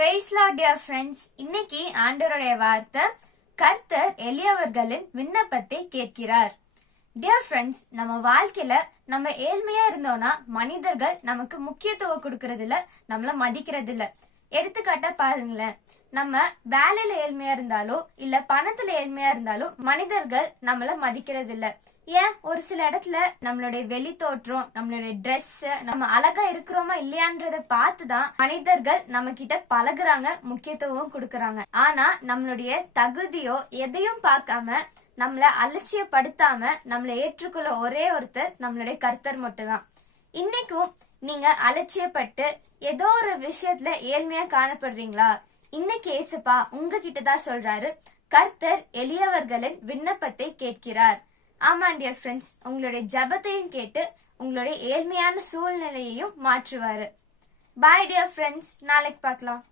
Praise Lord dear friends. இன்னைக்கு ஆண்டவருடைய வார்த்தை கர்த்தர் எளியவர்களின் விண்ணப்பத்தை கேட்கிறார். Dear friends, நம்ம வாழ்க்கையில நம்ம ஏழ்மையா இருந்தோம்னா மனிதர்கள் நமக்கு முக்கியத்துவம் கொடுக்கறது இல்ல, நம்மள மதிக்கிறது இல்ல. எடுத்துக்காட்டா பாருங்களேன், நம்ம வேலையில ஏழ்மையா இருந்தாலோ இல்ல பணத்துல ஏழ்மையா இருந்தாலோ மனிதர்கள் நம்மள மதிக்கிறது இல்ல. ஏன் ஒரு சில இடத்துல நம்மளுடைய வெளி தோற்றம், நம்மளுடைய ட்ரெஸ், நம்ம அழகா இருக்கிறோமா இல்லையான்றத பார்த்துதான் மனிதர்கள் நம்ம கிட்ட பழகுறாங்க, முக்கியத்துவம் கொடுக்கறாங்க. ஆனா நம்மளுடைய தகுதியோ எதையும் பார்க்காம நம்மள அலட்சியப்படுத்தாம நம்மள ஏற்றுக்கொள்ள ஒரே ஒருத்தர் நம்மளுடைய கர்த்தர் மட்டும்தான். இன்னைக்கும் நீங்க அலட்சியப்பட்டு ஏதோ ஒரு விஷயத்துல ஏழ்மையா காணப்படுறீங்களா? இன்னைக்கு ஏசப்பா உங்ககிட்ட தான் சொல்றாரு, கர்த்தர் எளியவர்களின் விண்ணப்பத்தை கேட்கிறார். ஆமா டியர் ஃப்ரெண்ட்ஸ், உங்களுடைய ஜபத்தையும் கேட்டு உங்களுடைய ஏழ்மையான சூழ்நிலையையும் மாற்றுவாரு. பாய் டியர் ஃப்ரெண்ட்ஸ், நாளைக்கு பார்க்கலாம்.